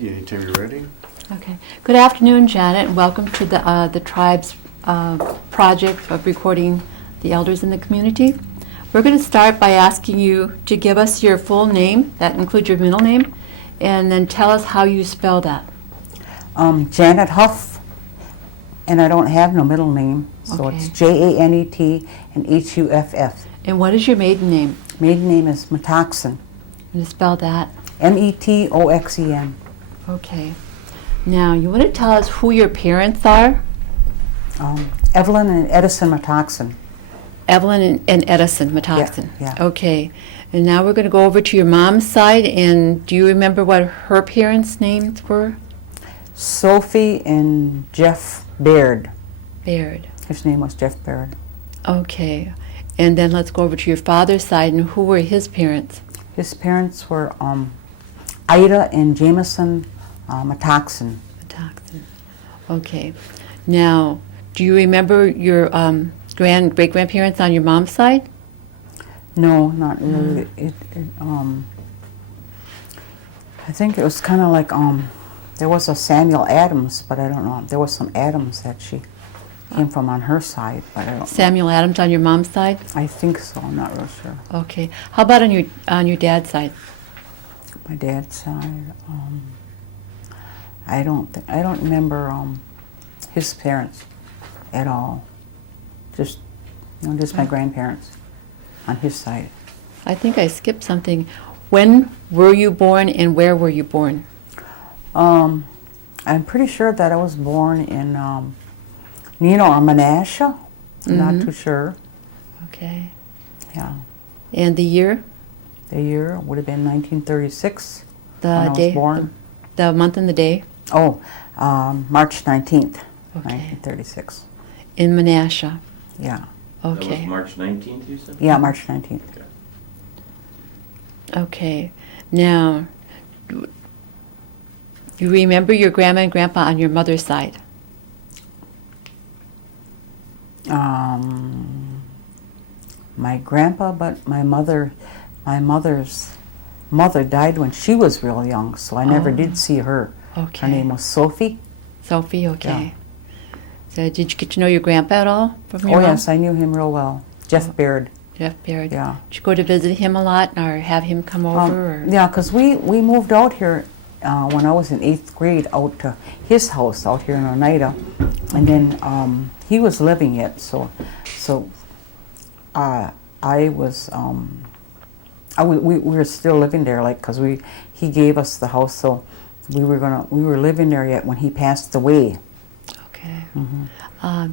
ready. Anytime you're ready. Okay. Good afternoon, Janet, and welcome to the Tribe's project of recording the elders in the community. We're going to start by asking you to give us your full name, that includes your middle name, and then tell us how you spell that. Janet Huff, and I don't have no middle name, so Okay. it's Janet and Huff. And what is your maiden name? Maiden name is Metoxen, And spell that. Metoxen. Okay. Now, you want to tell us who your parents are? Evelyn and Edison Metoxen. Evelyn and Edison Metoxen. Yeah. Okay. And now we're going to go over to your mom's side, and do you remember what her parents' names were? Sophie and Jeff Baird. Baird. His name was Jeff Baird. Okay. And then let's go over to your father's side, and who were his parents? His parents were Ida and Jameson Metoxen. Metoxen. Okay. Now, do you remember your great-grandparents on your mom's side? No, not really. I think it was kind of like there was a Samuel Adams, but I don't know. There was some Adams that she came from on her side, but I don't know. Samuel Adams on your mom's side? I think so. I'm not real sure. Okay. How about on your dad's side? My dad's side, I don't remember his parents at all. Just my grandparents on his side. I think I skipped something. When were you born and where were you born? I'm pretty sure that I was born in Nino or Menasha. I'm not too sure. Okay. Yeah. And the year? The year would have been 1936 The when I day? was born. The month and the day? Oh, March 19th, Okay. 1936. In Menasha. Yeah. That was Okay. March 19th, you said? Yeah, March 19th. Okay. Okay. Now, you remember your grandma and grandpa on your mother's side? My grandpa, but my mother's mother died when she was real young, so I never did see her. Okay. Her name was Sophie. Sophie, okay. So did you get to know your grandpa at all from your Oh, mom? yes, I knew him real well. Jeff Baird. Jeff Baird. Yeah. Did you go to visit him a lot or have him come over? Or? Yeah, because we moved out here when I was in 8th grade out to his house out here in Oneida, and then he was living it, so I was we were still living there, like, because he gave us the house, so we were living there yet when he passed away. Okay.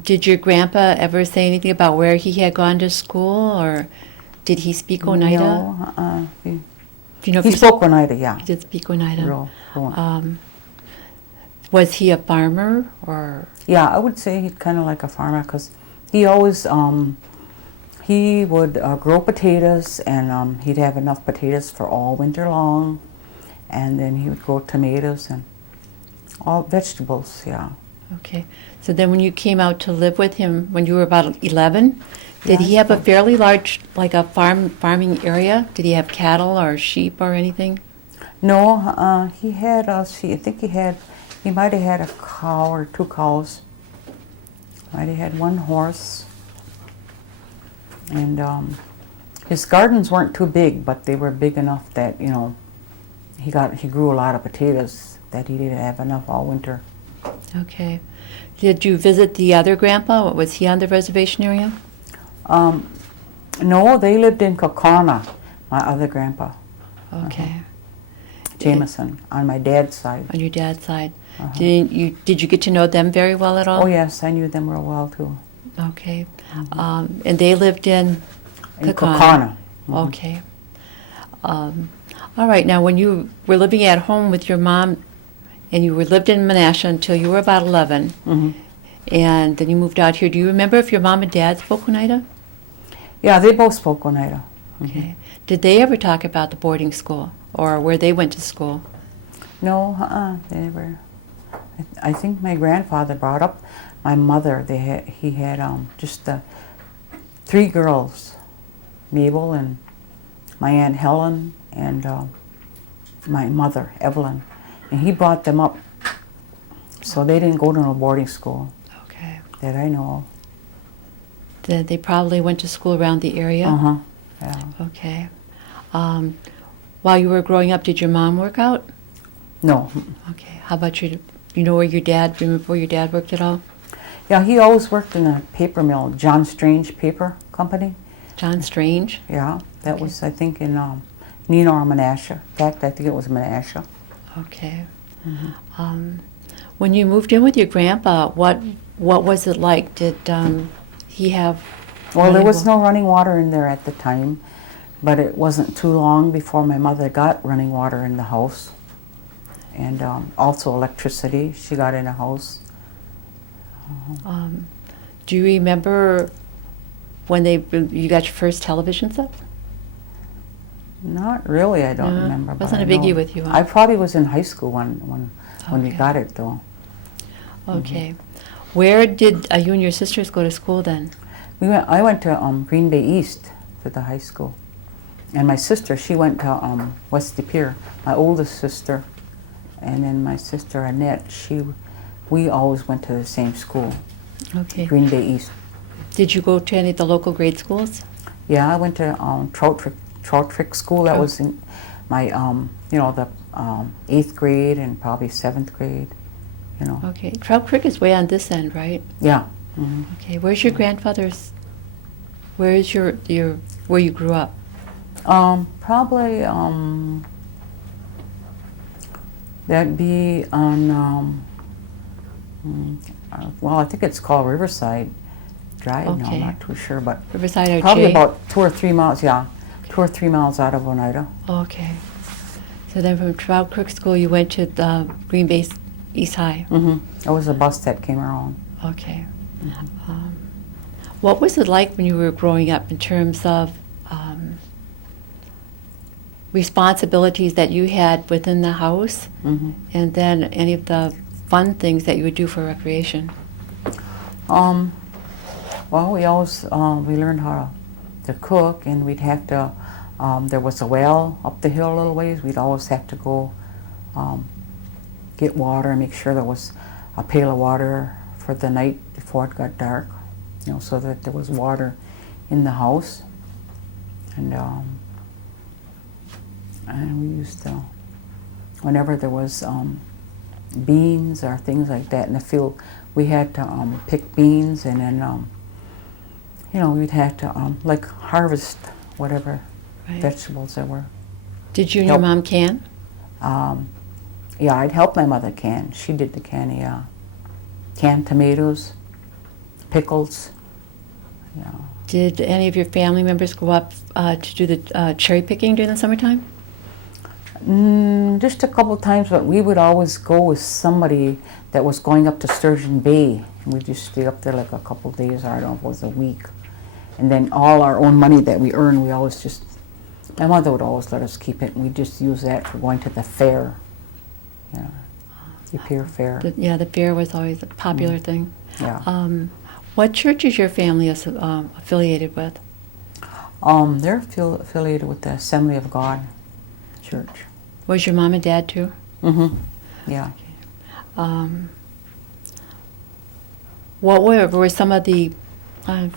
Did your grandpa ever say anything about where he had gone to school, or did he speak Oneida? No, Do you know if he spoke Oneida, yeah. He did speak Oneida. Real fluent. Was he a farmer, or? Yeah, I would say he's kind of like a farmer, because he always he would grow potatoes, and he'd have enough potatoes for all winter long, and then he would grow tomatoes and all vegetables. Yeah. Okay. So then when you came out to live with him when you were about 11, did Yeah, he have a so- fairly large, like a farming area? Did he have cattle or sheep or anything? No, he had I think he might have had a cow or 2 cows. Might have had 1 horse. And his gardens weren't too big, but they were big enough that, he grew a lot of potatoes that he did have enough all winter. Okay. Did you visit the other grandpa? Was he on the reservation area? No, they lived in Kokana, my other grandpa, Okay. Jameson, on my dad's side. On your dad's side. Did you get to know them very well at all? Oh yes, I knew them real well too. Okay. And they lived in In Kokana. Kokana. Mhm. Okay. All right. Now, when you were living at home with your mom, and you lived in Menasha until you were about 11, and then you moved out here, do you remember if your mom and dad spoke Oneida? Yeah, they both spoke Oneida. Okay. Did they ever talk about the boarding school or where they went to school? No, they never. I think my grandfather brought up my mother. He had just 3 girls, Mabel and my Aunt Helen and my mother, Evelyn. And he brought them up. So they didn't go to no boarding school Okay. that I know They probably went to school around the area? of. Yeah. Okay. While you were growing up, did your mom work out? No. Okay. How about you know where your dad, remember where your dad worked at all? Yeah, he always worked in a paper mill, John Strange Paper Company. John Strange? Yeah, that Okay. was, I think, in Neenah or Menasha. In fact, I think it was Menasha. Okay. When you moved in with your grandpa, what was it like? Did he have... Well, there running was wa- no running water in there at the time, but it wasn't too long before my mother got running water in the house. And also electricity, she got in a house. Do you remember when you got your first television set? Not really, I don't No, remember. but wasn't I a biggie know- with you, huh? I probably was in high school when we Okay. got it, though. Okay. Where did you and your sisters go to school then? I went to Green Bay East for the high school. And my sister, she went to West De Pere, my oldest sister. And then my sister Annette, we always went to the same school, Okay. Green Bay East. Did you go to any of the local grade schools? Yeah, I went to Trout Trick School. That was in my, the 8th grade and probably 7th grade, Okay. Trout Creek is way on this end, right? Yeah. Mhm. Okay. Where's your grandfather's? Where is your where you grew up? Probably, that'd be on, well, I think it's called Riverside Drive. No, Okay. I'm not too sure, but Riverside or probably Jay? about 2 or 3 miles, yeah. 2 or 3 miles out of Oneida. Okay. So then from Trout Creek School, you went to the Green Bay East High. Mm-hmm. It was a bus that came around. Okay. What was it like when you were growing up in terms of responsibilities that you had within the house, Mm-hmm. and then any of the fun things that you would do for recreation? Well, we always, we learned how to cook, and we'd have to, there was a well up the hill a little ways. We'd always have to go get water and make sure there was a pail of water for the night before it got dark, so that there was water in the house. And we used to, whenever there was beans or things like that in the field, we had to pick beans, and then we'd have to like harvest whatever Right. vegetables there were. Did you and your Help. mom can? Yeah, I'd help my mother can. She did the canning, yeah. Canned tomatoes, pickles. Yeah. Did any of your family members go up to do the cherry picking during the summertime? Just a couple times, but we would always go with somebody that was going up to Sturgeon Bay, and we'd just stay up there like a couple days, or I don't know if it was a week. And then all our own money that we earned, we always just, my mother would always let us keep it, and we'd just use that for going to the fair, the Pier Fair. The fair was always a popular thing. Yeah. What church is your family affiliated with? They're affiliated with the Assembly of God Church. Was your mom and dad too? Mm-hmm. Yeah. What were some of the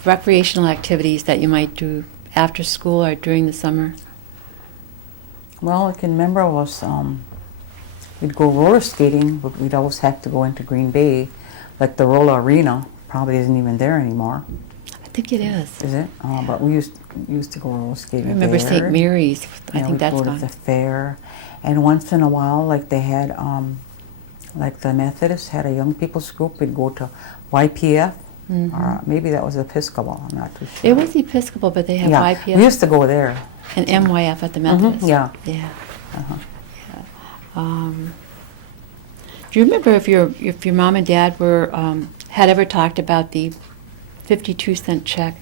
recreational activities that you might do after school or during the summer? Well, I can remember was we'd go roller skating, but we'd always have to go into Green Bay, like the Roller Arena. Probably isn't even there anymore, I think it is. is it? But we used to go roller skating. I remember there. St. Mary's. I Yeah, think we'd that's go to gone. the fair, and once in a while, like they had, like the Methodists had a young people's group. We'd go to YPF, or maybe that was Episcopal. I'm not too sure. It was Episcopal, but they have Yeah, YPF we used to go there. and MYF at the Methodist. Yeah. Yeah. Uh-huh. Yeah. Do you remember if your mom and dad had ever talked about the 52-cent check?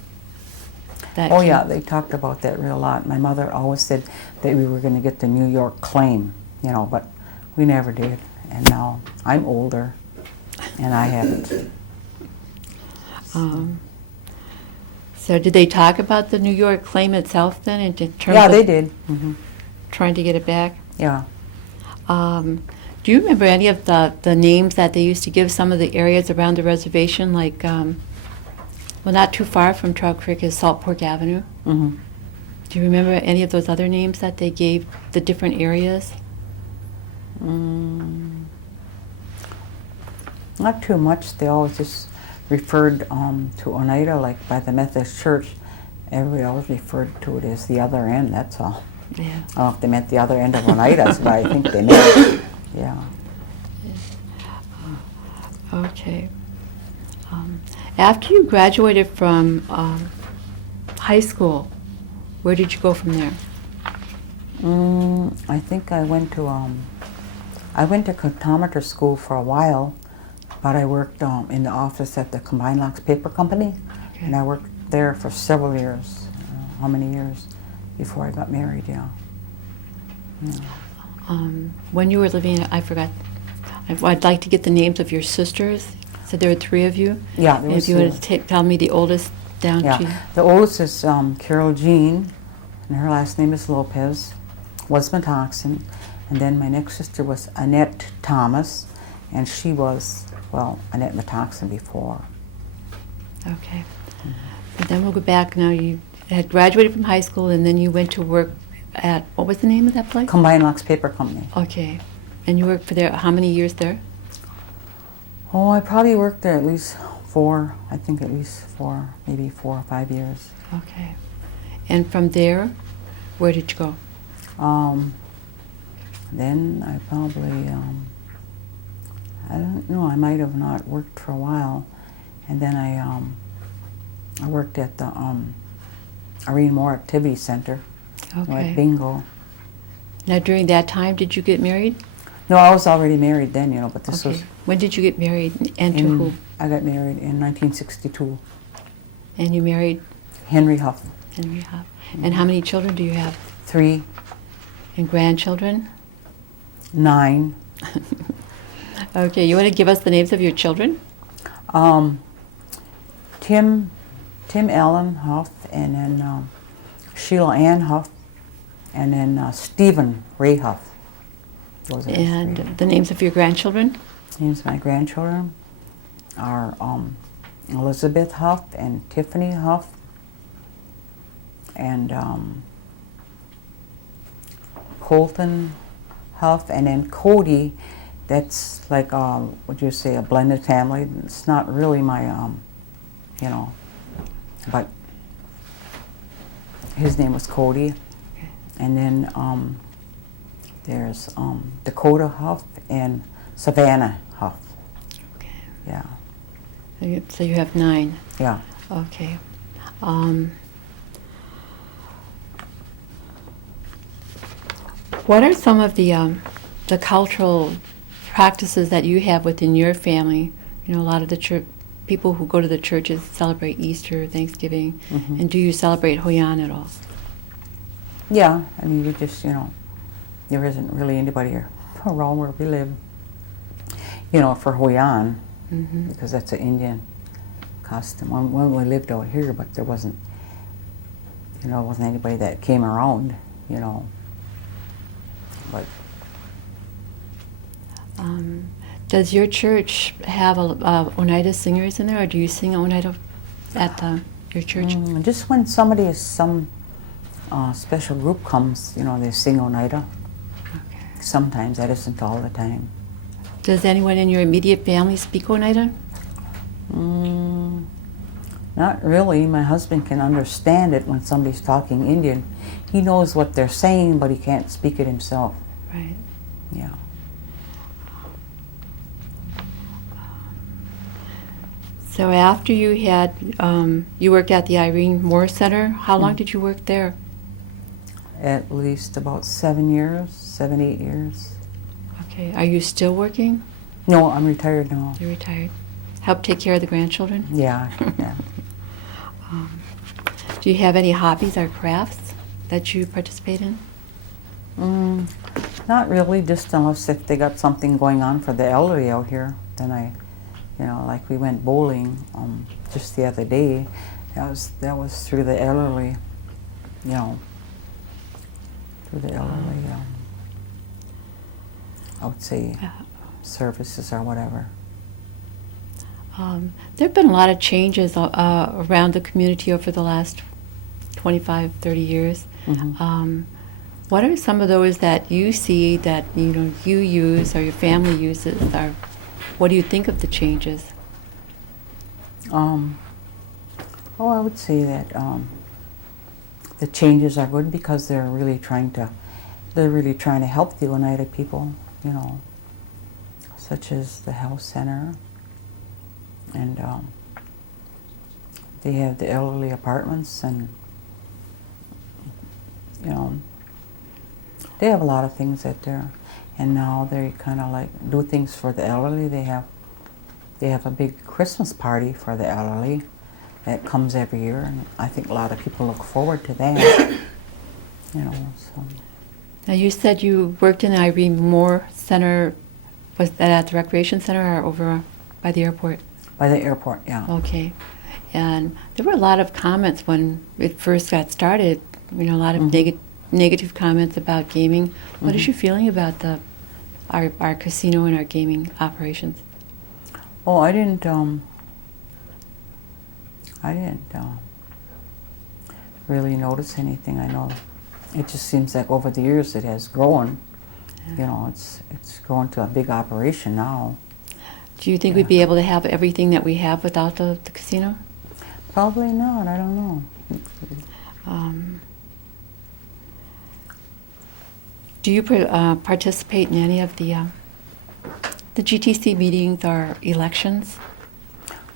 Oh yeah, they talked about that real lot. My mother always said that we were going to get the New York claim, but we never did. And now I'm older, and I haven't. So did they talk about the New York claim itself then, in terms Yeah, of they did. Hmm. trying to get it back? Yeah. Do Do you remember any of the names that they used to give some of the areas around the reservation, like, well, not too far from Trout Creek is Salt Pork Avenue? Mm-hmm. Do you remember any of those other names that they gave the different areas? Not too much. They always just referred to Oneida, like by the Methodist Church. Everybody always referred to it as the other end, that's all. Yeah. I don't know if they meant the other end of Oneida, but I think they meant. Yeah. Okay. After you graduated from high school, where did you go from there? I think I went to comptometer school for a while, but I worked in the office at the Combined Locks Paper Company, Okay. and I worked there for several years. How many years before I got married? Yeah. When you were living, I forgot. I'd like to get the names of your sisters. So there were three of you. Yeah, there And was if you would three. tell me the oldest down to. Yeah, the oldest is Carol Jean, and her last name is Lopez, was Metoxen. And then my next sister was Annette Thomas, and she was, well, Annette Metoxen before. Okay. And then we'll go back. Now you had graduated from high school, and then you went to work at, what was the name of that place? Combined Locks Paper Company. Okay. And you worked for there, how many years there? Oh, I probably worked there at least maybe 4 or 5 years. Okay. And from there, where did you go? Then I probably, I don't know, I might have not worked for a while. And then I worked at the Irene Moore Activity Center, Okay. at Bingo. Now during that time, did you get married? No, I was already married then, but this was When did you get married and to who? I got married in 1962. And you married Henry Huff. Henry Huff. And how many children do you have? 3, And grandchildren? 9. Okay, you want to give us the names of your children? Tim Allen Huff, and then Sheila Ann Huff, and then Stephen Ray Huff. Those are his And three. the names of your grandchildren? Names of my grandchildren are Elizabeth Huff and Tiffany Huff, and Colton Huff, and then Cody. That's like, would you say, a blended family? It's not really my, but his name was Cody. And then there's Dakota Huff and Savannah Huff. Okay. Yeah, So you have 9. yeah. Okay. What are some of the cultural practices that you have within your family? A lot of the people who go to the churches celebrate Easter, Thanksgiving, Mhm. and do you celebrate Hoyan at all? Yeah, I mean, we just, there isn't really anybody around where we live, for Hoyan, Mm-hmm. because that's an Indian custom. When we lived out here, but there wasn't, wasn't anybody that came around, but Does your church have Oneida singers in there, or do you sing Oneida at your church? Just when some special group comes, they sing Oneida. Okay. Sometimes, that isn't all the time. Does anyone in your immediate family speak Oneida? Not really. My husband can understand it when somebody's talking Indian. He knows what they're saying, but he can't speak it himself. Right. Yeah. So after you had, you worked at the Irene Moore Center, how long did you work there? At least about 7 years, 7, 8 years. Okay. Are you still working? No, I'm retired now. You're retired. Help take care of the grandchildren? Yeah, yeah. Do you have any hobbies or crafts that you participate in? Not really, just unless if they got something going on for the elderly out here, then I, like we went bowling just the other day. That was through the elderly, through the elderly I would say, services or whatever. There have been a lot of changes around the community over the last 25, 30 years. Mhm. What are some of those that you see that you use or your family uses? Or what do you think of the changes? Oh, I would say that the changes are good because they're really trying to help the Oneida people, such as the health center, and they have the elderly apartments, and they have a lot of things that they're, and now they kind of like do things for the elderly. They have a big Christmas party for the elderly that comes every year, and I think a lot of people look forward to that. So. Now you said you worked in the Irene Moore Center. Was that at the recreation center or over by the airport? By the airport, yeah. Okay. And there were a lot of comments when it first got started, a lot of negative comments about gaming. What is your feeling about our casino and our gaming operations? Oh, I didn't really notice anything. I know it just seems like over the years it has grown. It's grown to a big operation now. Do you think we'd be able to have everything that we have without the casino? Probably not. I don't know. Do you participate in any of the GTC meetings or elections?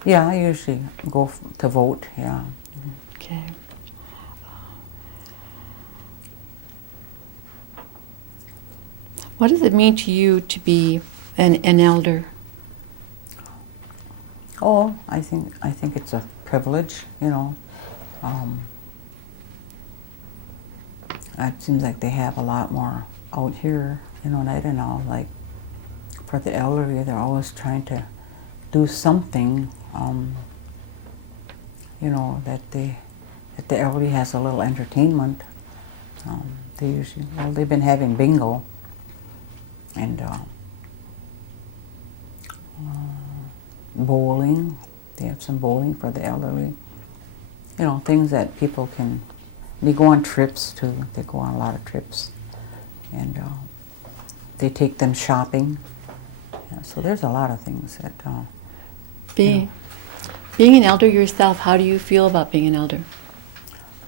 Yeah, I usually go to vote, yeah. Okay. What does it mean to you to be an elder? Oh, I think it's a privilege, It seems like they have a lot more out here in Oneida now. Like for the elderly, they're always trying to do something, that the elderly has a little entertainment. They've been having bingo and bowling. They have some bowling for the elderly. Things that people can. They go on trips too. They go on a lot of trips, and they take them shopping. Yeah, so there's a lot of things that. Being an elder yourself, how do you feel about being an elder?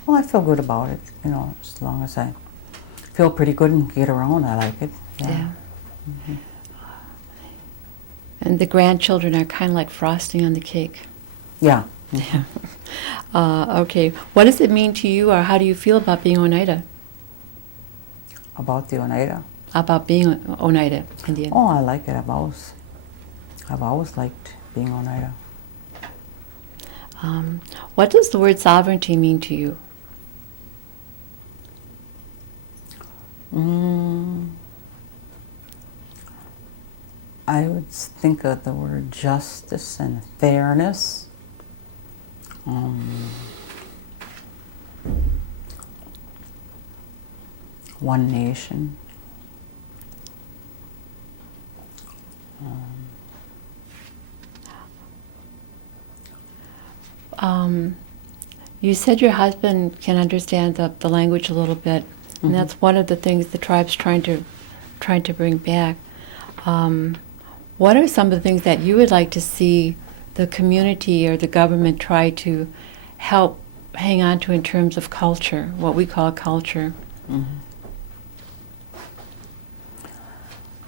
Well, I feel good about it. As long as I feel pretty good and get around, I like it. Yeah. Mm-hmm. And the grandchildren are kind of like frosting on the cake. Yeah. Yeah. Okay. What does it mean to you, or how do you feel about being Oneida? About the Oneida? About being Oneida Indian. Oh, I like it. I've always liked being Oneida. What does the word sovereignty mean to you? I would think of the word justice and fairness. One nation. You said your husband can understand the language a little bit, and that's one of the things the tribe's trying to bring back. What are some of the things that you would like to see the community or the government try to help hang on to in terms of culture, what we call culture?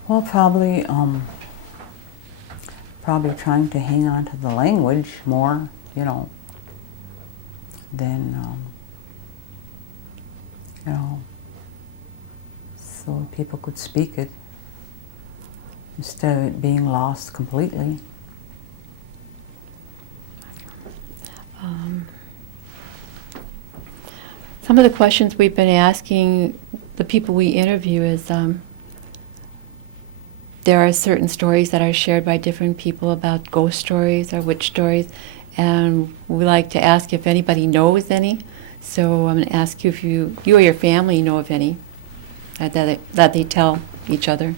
Well, probably trying to hang on to the language more, than so people could speak it instead of it being lost completely. Some of the questions we've been asking the people we interview is there are certain stories that are shared by different people about ghost stories or witch stories, and we like to ask if anybody knows any. So I'm going to ask you if you or your family know of any that they tell each other.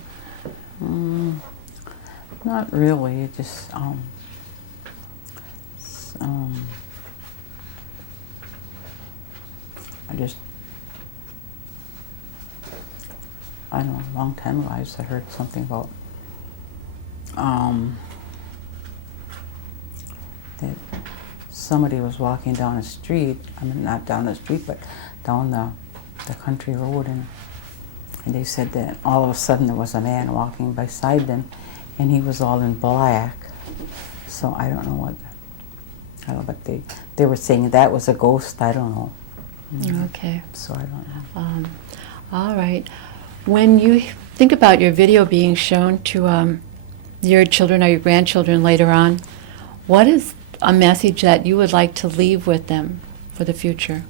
Not really. It just I don't know. A long time ago, I heard something about that somebody was walking down the street. I mean, not down the street, but down the country road, and they said that all of a sudden there was a man walking beside them, and he was all in black. So I don't know what. I don't know, but they were saying that was a ghost. I don't know. Okay. So I don't know. All right. When you think about your video being shown to your children or your grandchildren later on, what is a message that you would like to leave with them for the future?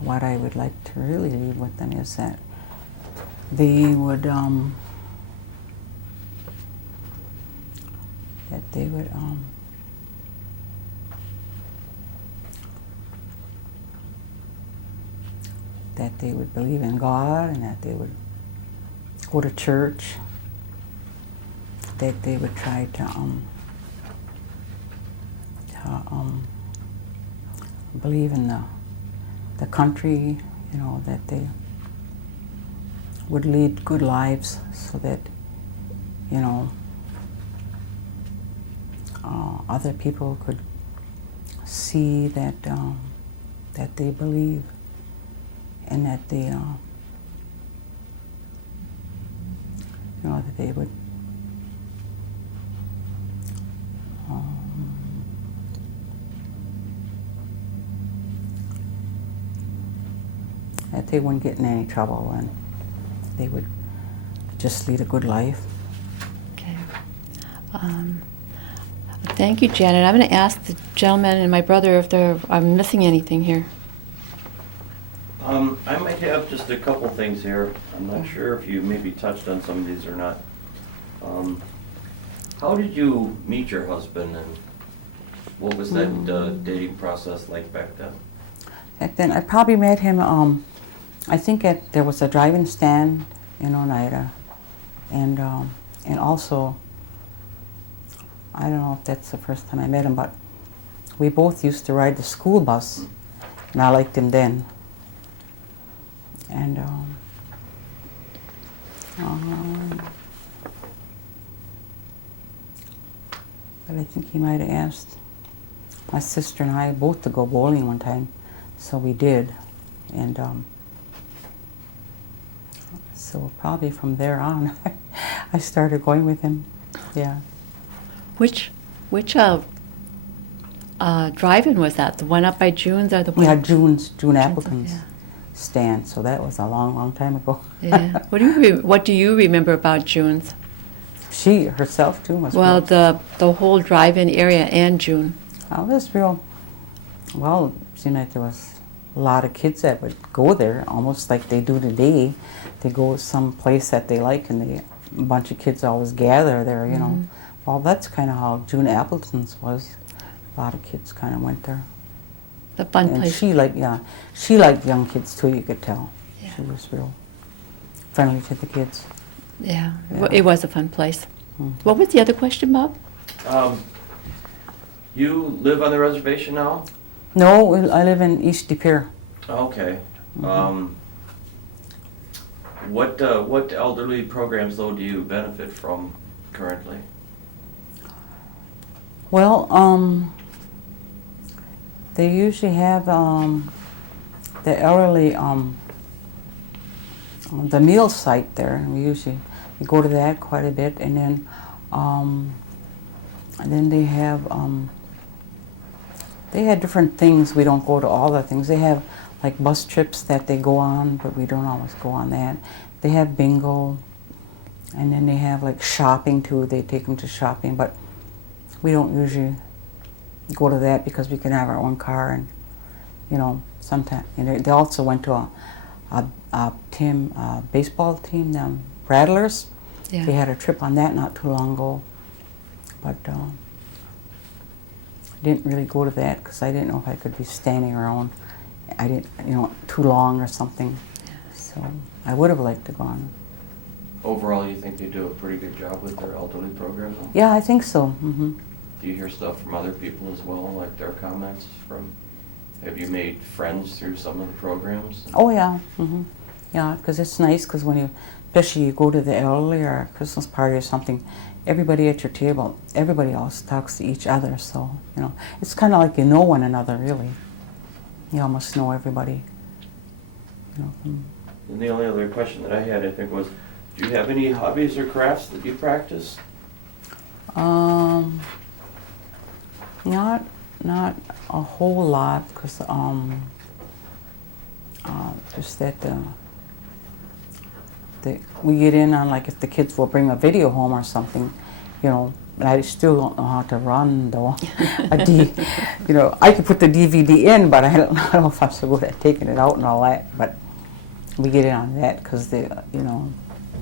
What I would like to really leave with them is that they would believe in God, and that they would go to church, that they would try to believe in the country, you know, that they would lead good lives, so that, you know, other people could see that that they believe, and that they, you know, that they would that they wouldn't get in any trouble, and they would just lead a good life. Okay. Thank you, Janet. I'm going to ask the gentleman and my brother if I'm missing anything here. I might have just a couple things here. I'm not sure if you maybe touched on some of these or not. How did you meet your husband, and what was that dating process like back then? Back then, I probably met him, I think there was a driving stand in Oneida, and also, I don't know if that's the first time I met him, but we both used to ride the school bus, and I liked him then. And but I think he might have asked my sister and I both to go bowling one time, so we did, and so probably from there on, I started going with him. Yeah. Which drive-in was that? The one up by June's or the one? Yeah, June Appleton's stand. So that was a long, long time ago. Yeah. What do you remember about June's? She herself too must. Well, the whole drive-in area and June. Oh, it was real. Well, it seemed like there was a lot of kids that would go there, almost like they do today. They go some place that they like, and a bunch of kids always gather there, you know. Well, that's kind of how June Appleton's was. A lot of kids kind of went there. The fun And place. she liked young kids too, you could tell. Yeah. She was real friendly to the kids. Yeah, Yeah. it was a fun place. What was the other question, Bob? You live on the reservation now? No, I live in East De Pere. Okay. What elderly programs, though, do you benefit from currently? Well, they usually have the elderly, the meal site there, and we go to that quite a bit, and then they had different things. We don't go to all the things. They have like bus trips that they go on, but we don't always go on that. They have bingo, and then they have like shopping too. They take them to shopping, but we don't usually go to that because we can have our own car, and you know, sometimes. And they also went to a baseball team, the Rattlers. Yeah. They had a trip on that not too long ago, but didn't really go to that because I didn't know if I could be standing around. I didn't, you know, too long or something. So I would have liked to go on. Overall, you think they do a pretty good job with their elderly program, though? Yeah, I think so. Do you hear stuff from other people as well, like their comments from, have you made friends through some of the programs? Oh, yeah. Yeah, because it's nice, because when you, especially you go to the elderly or a Christmas party or something, everybody at your table, everybody else talks to each other, so, you know, it's kind of like you know one another, really. You almost know everybody. You know, And the only other question that I had, I think, was, do you have any hobbies or crafts that you practice? not a whole lot, because just that we get in on, like, if the kids will bring a video home or something, you know. And I still don't know how to run, though. You know, I could put the DVD in, but I don't know if I'm so good at taking it out and all that. But we get in on that because they, you know.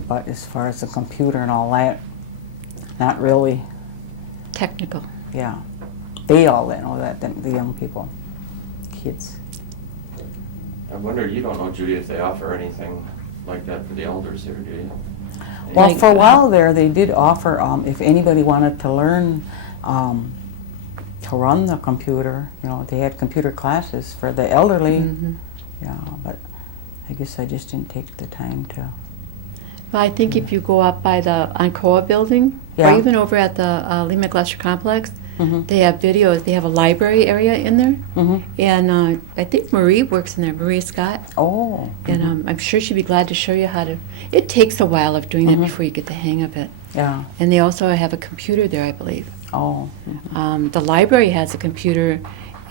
But as far as the computer and all that, not really. Technical. Yeah, they all know that, the young people, kids. I wonder, you don't know, Judy, if they offer anything like that for the elders here, do you? Well, Like, for a while there, they did offer, if anybody wanted to learn to run the computer, you know, they had computer classes for the elderly. Yeah, but I guess I just didn't take the time to. Well, I think if you go up by the Ancoa building, Yeah. or even over at the Lee McLester complex, they have videos. They have a library area in there, and I think Marie works in there, Marie Scott, Oh. and I'm sure she'd be glad to show you how to. It takes a while of doing that before you get the hang of it. Yeah. And they also have a computer there, I believe. Oh. The library has a computer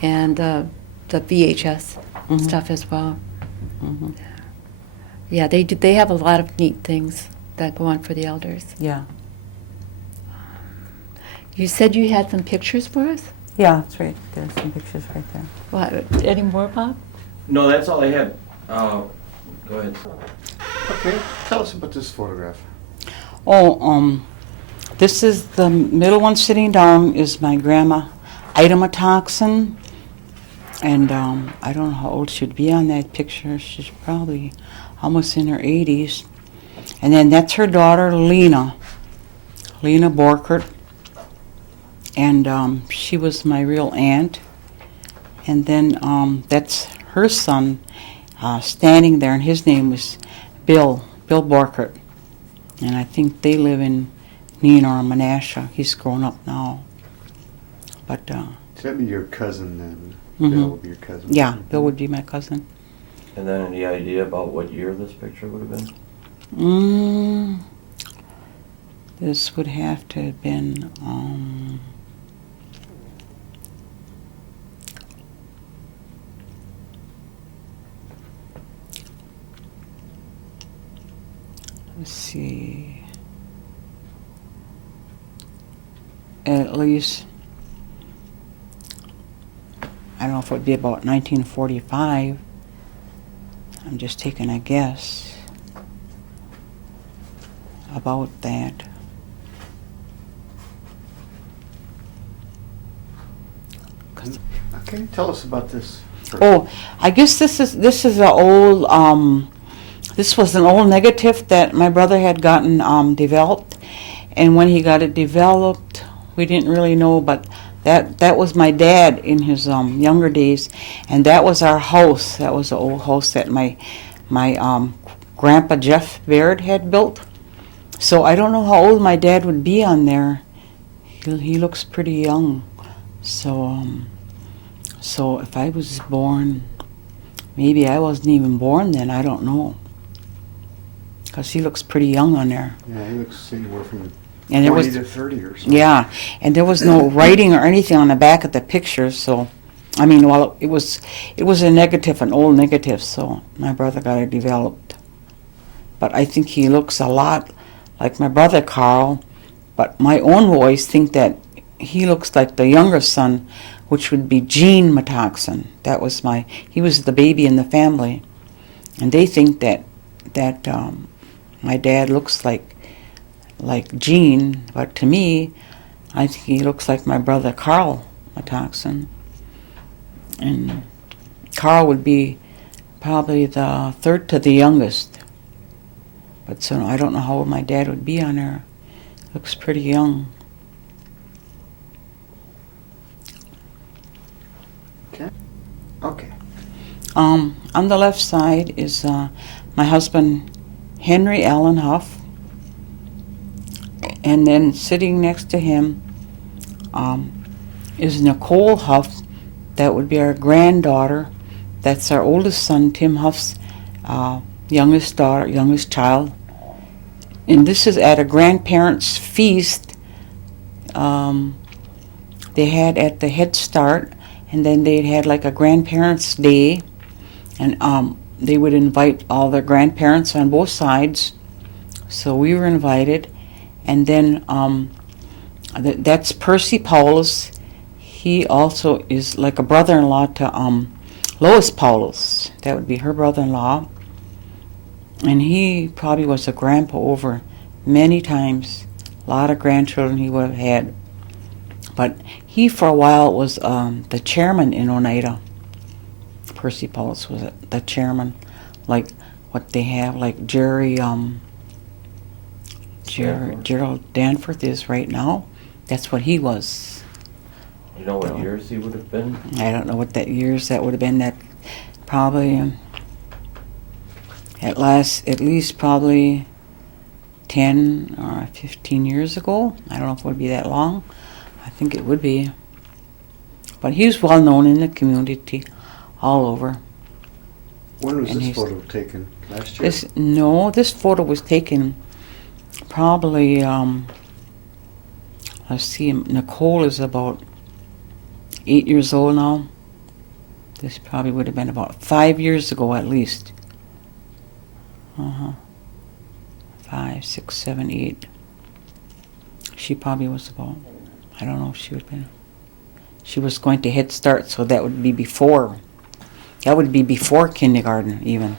and the VHS stuff as well. Yeah, they do. They have a lot of neat things that go on for the elders. Yeah. You said you had some pictures for us? Yeah, that's right. There's some pictures right there. What, any more, Bob? No, that's all I had. Go ahead. Okay, tell us about this photograph. Oh, this is the middle one sitting down is my grandma, Ida Matoxen. And I don't know how old she'd be on that picture. She's probably almost in her 80s. And then that's her daughter, Lena Borkert. And she was my real aunt. And then that's her son standing there, and his name was Bill Borkert. And I think they live in Neenah or Menasha. He's grown up now. But So that'd be your cousin then. Mhm. Bill would be your cousin. yeah, Bill would be my cousin. And then any idea about what year this picture would have been? This would have to have been let's see, at least, I don't know if it would be about 1945. I'm just taking a guess about that. Okay, tell us about this. Oh, I guess this is a old this was an old negative that my brother had gotten developed, and when he got it developed, we didn't really know, but that was my dad in his younger days, and that was our house. That was the old house that my grandpa Jeff Baird had built. So I don't know how old my dad would be on there. He looks pretty young. So if I was born, maybe I wasn't even born then, I don't know. Because he looks pretty young on there. Yeah, he looks anywhere from And there 20 was, to 30 or something. yeah, and there was no writing or anything on the back of the picture, so, I mean, well, it was a negative, an old negative, so my brother got it developed. But I think he looks a lot like my brother Carl, but my own boys think that he looks like the younger son, which would be Gene Matoxen. He was the baby in the family. And they think that my dad looks like Gene, but to me, I think he looks like my brother Carl Matoxen. And Carl would be probably the third to the youngest. But so I don't know how old my dad would be on there. Looks pretty young. Okay. On the left side is my husband, Henry Allen Huff. And then sitting next to him is Nicole Huff. That would be our granddaughter. That's our oldest son, Tim Huff's youngest child. And this is at a grandparents' feast they had at the Head Start, and then they had like a grandparents' day, and they would invite all their grandparents on both sides. So we were invited, and then that's Percy Paulus. He also is like a brother-in-law to Lois Paulus. That would be her brother-in-law. And he probably was a grandpa over many times. A lot of grandchildren he would have had. But he, for a while, was the chairman in Oneida. Percy Paulus was the chairman. Like what they have, like Gerald Danforth is right now. That's what he was. You know what years he would have been? I don't know what that years that would have been. That probably at least probably 10 or 15 years ago. I don't know if it would be that long. I think it would be. But he was well known in the community all over. When was And this he's- photo taken? Last year? This photo was taken probably, let's see, Nicole is about 8 years old now. This probably would have been about 5 years ago at least. 5, 6, 7, 8. She probably was about, I don't know if she would have been. She was going to Head Start, so that would be before. That would be before kindergarten even.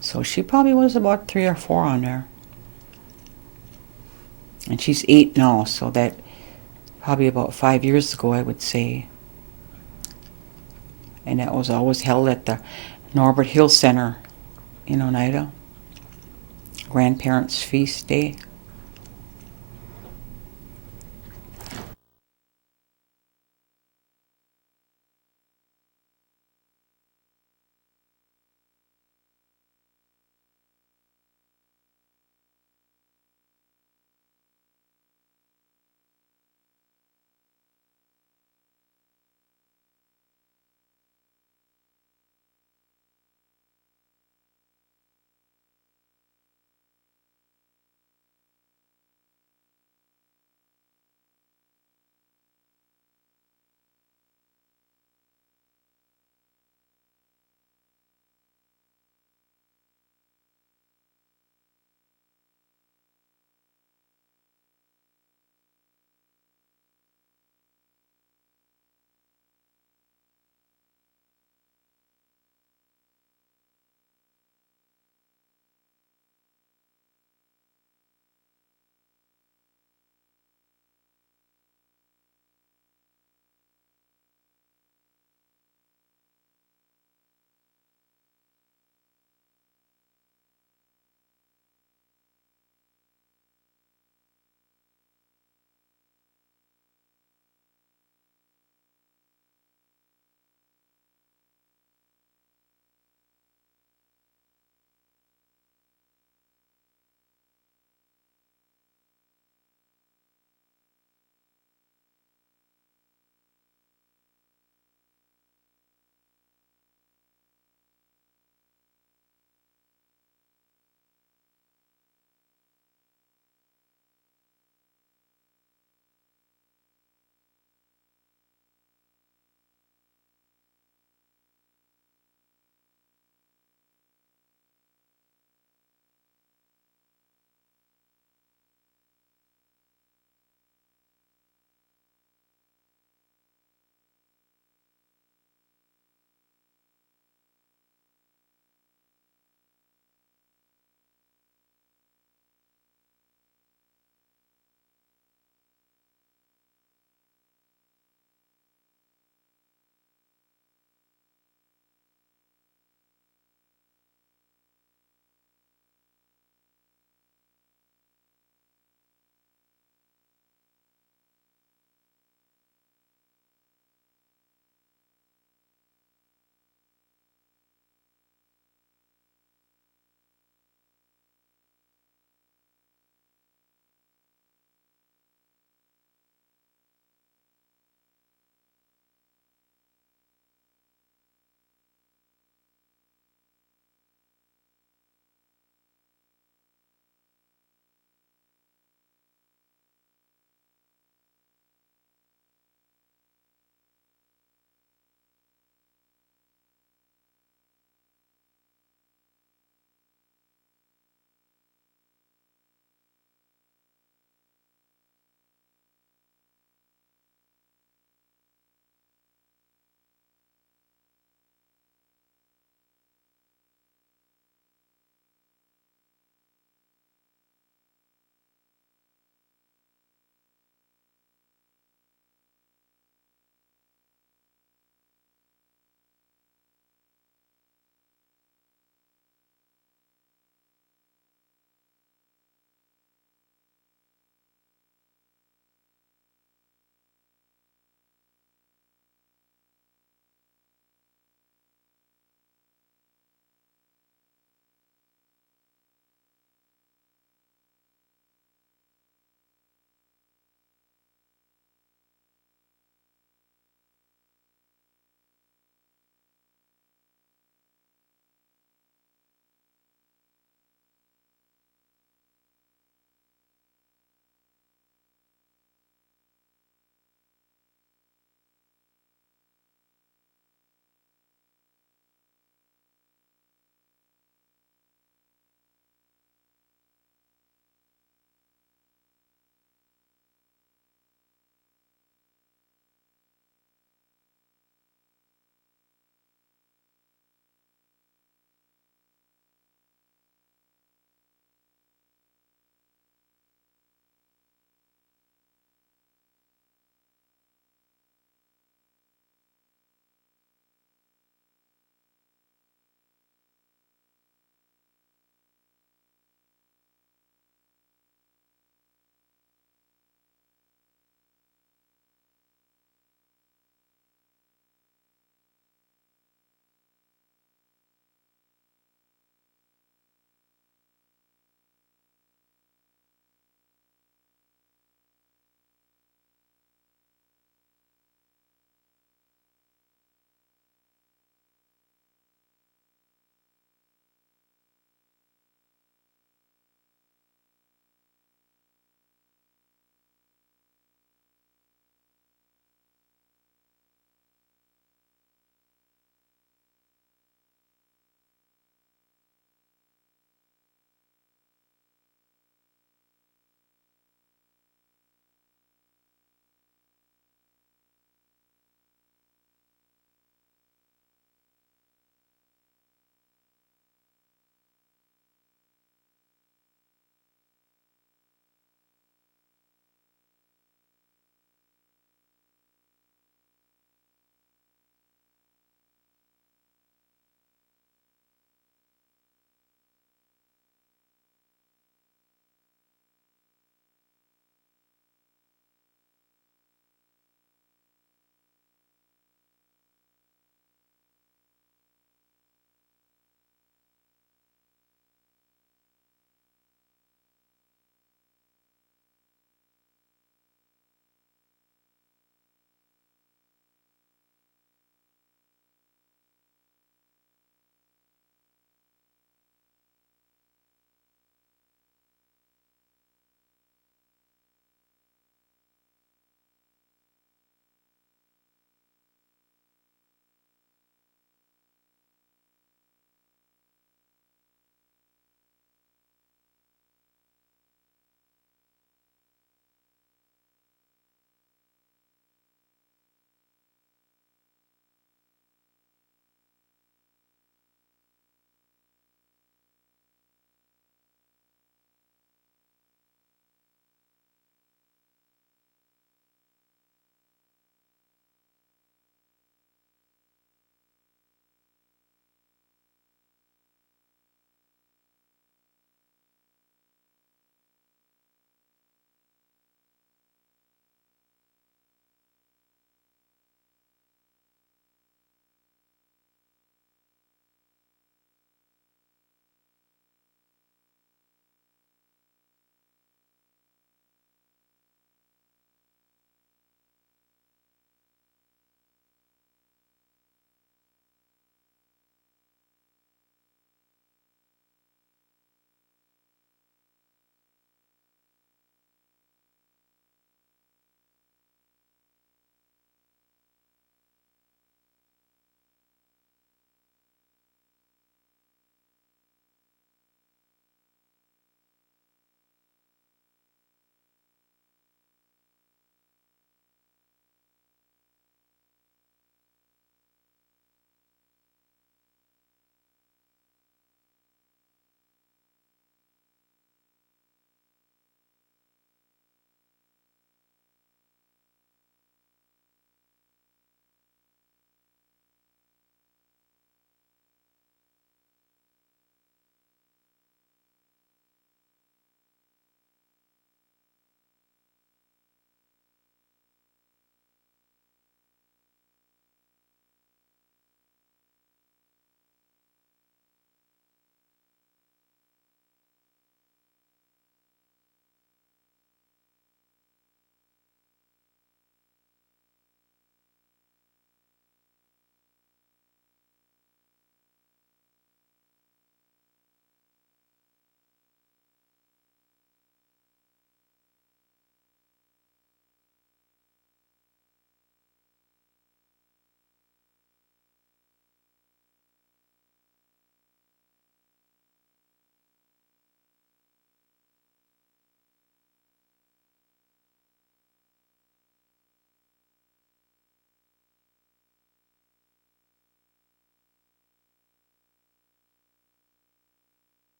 So she probably was about 3 or 4 on there. And she's 8 now, so that probably about 5 years ago, I would say. And that was always held at the Norbert Hill Center in Oneida. Grandparents' Feast Day.